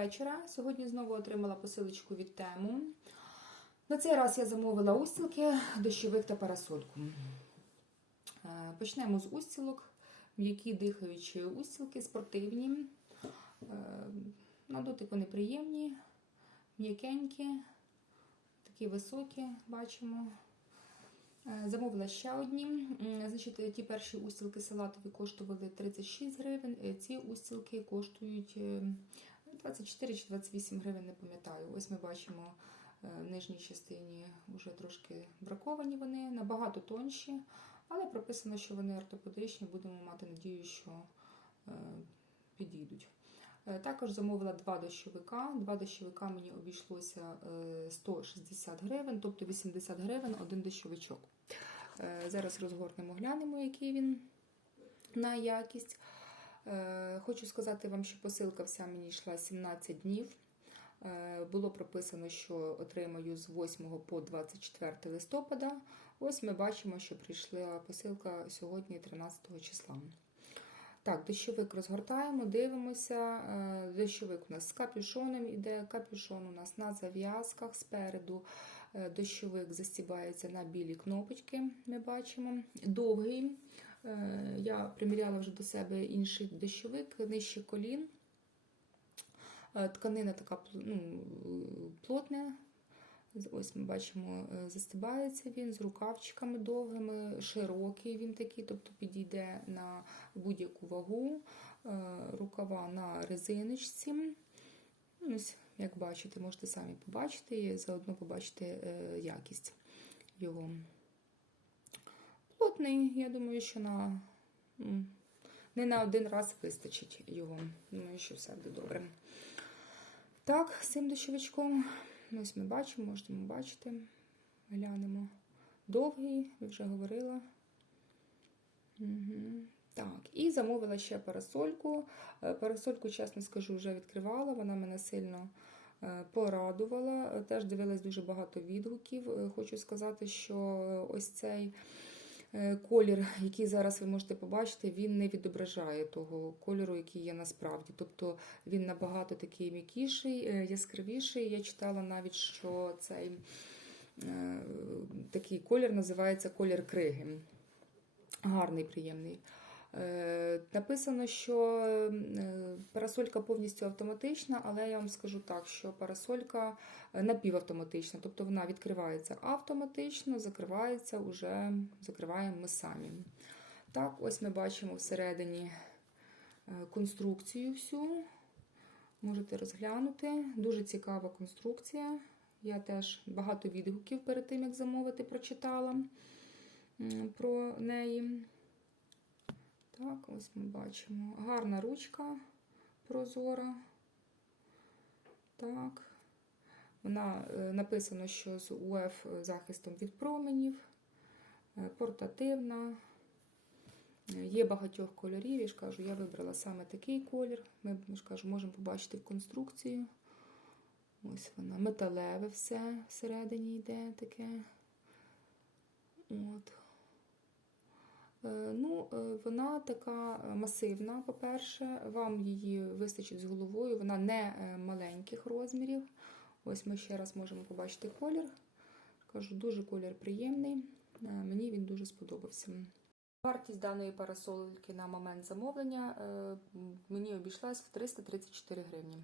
вечора. Сьогодні знову отримала посилочку від тему. На цей раз я замовила устілки, дощовик та парасольку. Е, Почнемо з устілок. М'які дихаючі устілки, спортивні. Е, На дотик вони приємні, м'якенькі, такі високі, бачимо. Е, Замовила ще одні. Значить, ті перші устілки салатові коштували 36 гривень. Ці устілки коштують 24 чи 28 гривень, не пам'ятаю. Ось ми бачимо е, в нижній частині вже трошки браковані вони, набагато тонші, але прописано, що вони ортопедичні. Будемо мати надію, що е, підійдуть. Е, Також замовила два дощовика. Два дощовика мені обійшлося е, 160 гривень, тобто 80 гривень один дощовичок. Зараз розгорнемо, глянемо, який він на якість. Е, Хочу сказати вам, що посилка вся мені йшла 17 днів. Е, Було прописано, що отримаю з 8 по 24 листопада. Ось ми бачимо, що прийшла посилка сьогодні, 13 числа. Так, дощовик розгортаємо, дивимося. Е, Дощовик у нас з капюшоном іде. Капюшон у нас на зав'язках спереду. Дощовик застібається на білі кнопочки. Ми бачимо. Довгий. Е, Я приміряла вже до себе інший дощовик, нижче колін. Е, Тканина така ну, плотна. Ось ми бачимо, е, застибається він з рукавчиками довгими, широкий він такий, тобто підійде на будь-яку вагу, рукава на резиночці. Ось, як бачите, можете самі побачити і заодно побачити е, якість його. Плотний, я думаю, що на не на один раз вистачить його. Думаю, що все буде добре. Так, з цим дощовичком. Ось ми бачимо, можемо бачити. Глянемо. Довгий, вже говорила. Угу. Так, і замовила ще парасольку. Е, Парасольку, чесно скажу, вже відкривала. Вона мене сильно е, порадувала. Е, Теж дивилась дуже багато відгуків. Хочу сказати, що ось цей колір, який зараз ви можете побачити, він не відображає того кольору, який є насправді. Тобто він набагато такий м'якіший, е, яскравіший. Я читала навіть, що цей е, такий колір називається колір криги. Гарний, приємний. Е, Написано, що е, парасолька повністю автоматична, але я вам скажу так, що парасолька е, напівавтоматична, тобто вона відкривається автоматично, закривається уже закриваємо ми самі. Так, ось ми бачимо всередині конструкцію всю. Можете розглянути. Дуже цікава конструкція. Я теж багато відгуків перед тим, як замовити, прочитала про неї. Так, ось ми бачимо. Гарна ручка прозора. Так. Вона е, написано, що з УФ захистом від променів, е, портативна. Е, Є багатьох кольорів, я ж кажу, я вибрала саме такий колір. Ми ж кажу, можемо побачити в конструкцію. Ось вона. Металеве все всередині йде таке. От. Е, Ну, е, вона така масивна, по-перше, вам її вистачить з головою, вона не е, маленьких розмірів. Ось ми ще раз можемо побачити колір. Кажу, дуже колір приємний. Е, Мені він дуже сподобався. Вартість даної парасольки на момент замовлення е, мені обійшлась в 334 гривні.